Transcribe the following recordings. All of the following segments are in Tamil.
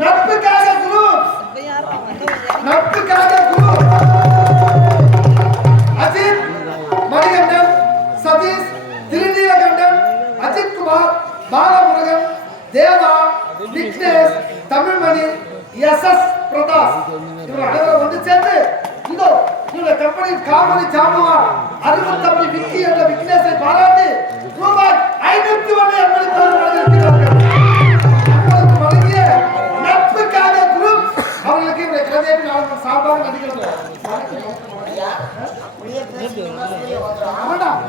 நட்புக்காக குரு நட்புக்காக குரு அஜித் மணிகண்டன் சதீஷ் திருநீலகண்டன் அஜித் குமார் பாலமுருகன் தேவா விக்னேஷ் தமிழ்மணி எஸ் எஸ் பிரதாஸ் இவர்கள் அனைவரும் ஒன்று சேர்ந்து இதோ இந்த கம்பெனியின் காமெடி ஜாமுவான் அருமத்தம்பி விக்கி என்ற விக்னேஷை பாராட்டி ரூபாய் ஐநூத்தி ஒன்று எண்பது வழங்கியிருக்கிறார்கள் சார்பாக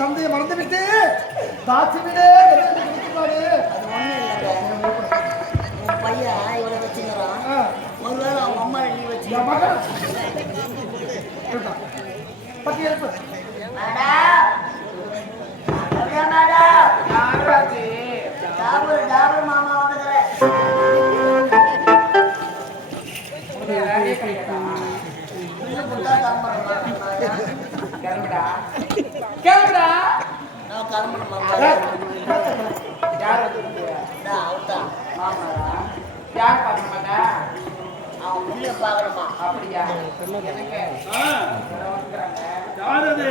தந்தையை மறந்துவிட்டு தாட்சிவிடே பையன் இவரை வச்சுக்கிறான். ஒருவேளை அவங்க அம்மா நீ வச்சு. பத்தி எழுப்பு. மாமா வந்துக்கிறேன் மாமா யார் பார்க்க மாட்டா அவன் பிள்ளைய பார்க்கணுமா அப்படியா எனக்கு ஆ, யாரோ அது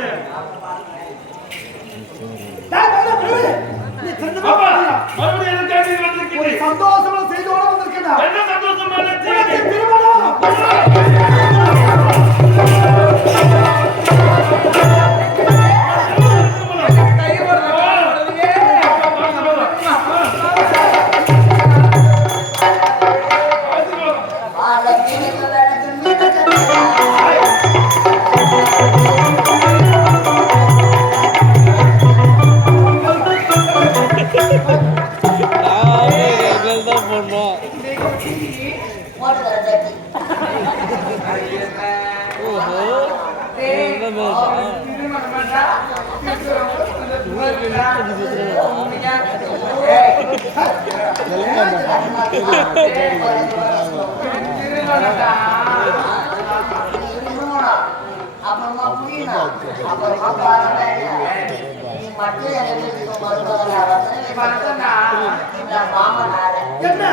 நீ தெரிஞ்சுமா பாப்பா அப்புறமா புரியணும் அப்புறமா பாருங்க. என்ன?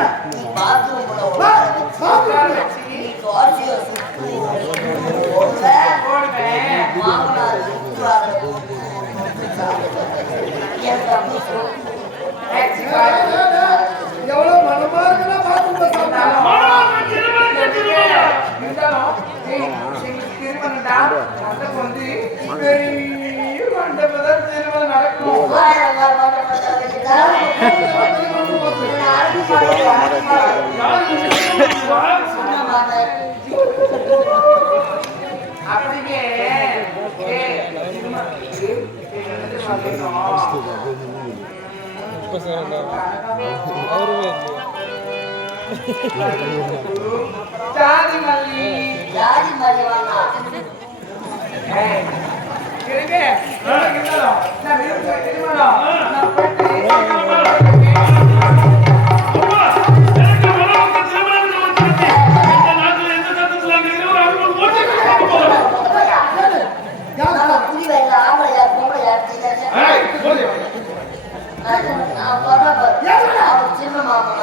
ஜாதி மல்லி. ஜாதி மாதிரி வாங்க. ஏய், போடு. நான் சொல்றேன் பாரு. அவர் சின்ன மாமா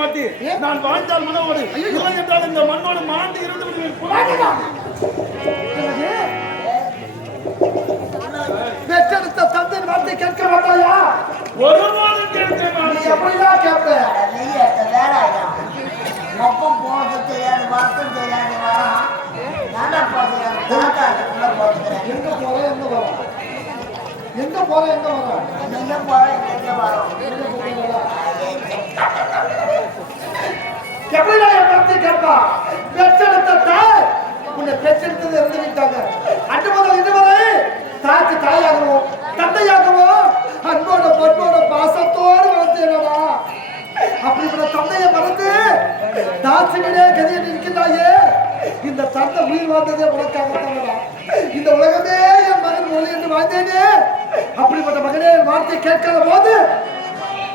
ஏன்? நான் வாழ்ந்தால் மனவோடு இல்லை என்றால் இந்த மண்ணோடு மாண்டு இருந்து விடுவேன். பெற்றெடுத்த தந்தையின் வார்த்தை கேட்க மாட்டாயா? ஒருபோதும் கேட்க நீ மாட்டேன். எப்படிதான் கேட்ப? நெய் எடுத்த வேலையா மொப்பம் போகிறது தெரியாது வருத்தம் தெரியாது வரோம் தாத்தா எங்க போற எங்க வர? எங்க போற எங்க வர? எங்க போறேன் எங்க வரோம் உன்னை பெற்றெடுத்தது இறந்து விட்டாங்க. அன்று முதல் இதுவரை தாய்க்கு தாயாகவும் தந்தையாகவும் அன்போட பொண்ணோட பாசத்தோடு வளர்த்தேனடா அப்படிப்பட்ட தந்தையை மறந்து தாசிகளே கதையை நிற்கிறாயே இந்த தந்தை உயிர் வாழ்ந்ததே உனக்காகத்தானடா. இந்த உலகமே என் மகன் ஒளி என்று வாழ்ந்தேனே. அப்படிப்பட்ட மகனே என் வார்த்தை கேட்காத போது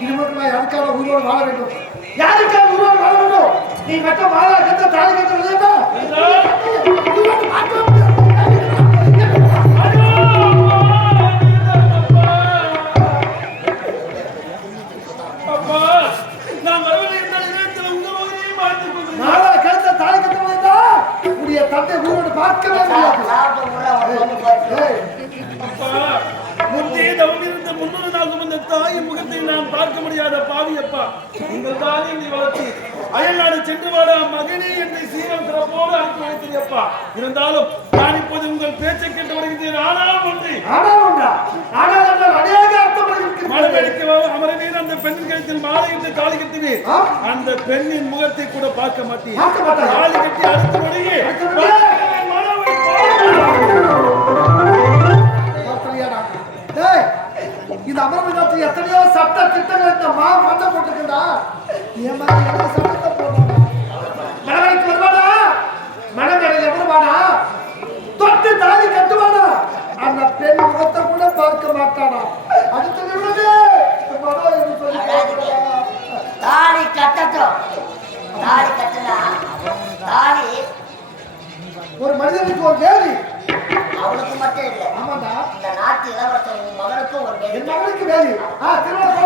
இனிமேல் நான் யாருக்காக உயிரோடு வாழ வேண்டும்? யாருக்காக உயிரோடு வாழ வேண்டும்? நீ மட்டும் வாழா கத்த தாலி கட்ட விளையாட்டா தாயின் முகத்தை நான் பார்க்க முடியாத பாவி அப்பா நீங்கள் தானே என்னை வளர்த்தி அயல்நாடு சென்று வாடா மகனே என்னை சீரம் சிறப்போடு வைத்தீர் அப்பா இருந்தாலும் நான் இப்போது உங்கள் பேச்சை கேட்டு வருகின்றேன். ஆனால் ஒன்றி. ஆனால் இருக்கிறது. மனமெடுக்க அமரவீர் அந்த பெண்ணின் கழுத்தில் மாலை என்று? அந்த பெண்ணின் முகத்தை கூட பார்க்க மாட்டாயா? தாலி கட்டி அடுத்த நொடியே இந்த அமர்விடத்தில் எத்தனையோ சட்ட திட்டங்கள் இந்த மா மண்டை போட்டுருக்குடா என் மாதிரி என்ன சட்டத்தை போடுறா மனவரைக்கு வருவானா? மனக்கடையில் வருவானா? தொட்டு தாலி கட்டுவானா? அந்த பெண் முகத்தை கூட பார்க்க மாட்டானா? அடுத்த நிமிடமே மனம் என்று சொல்லி. தாலி கட்டட்டும். தாலி கட்டினா தாலி. ஒரு மனிதனுக்கு ஒரு வேலி. என் மகளுக்கு வேலையும் திருமணம்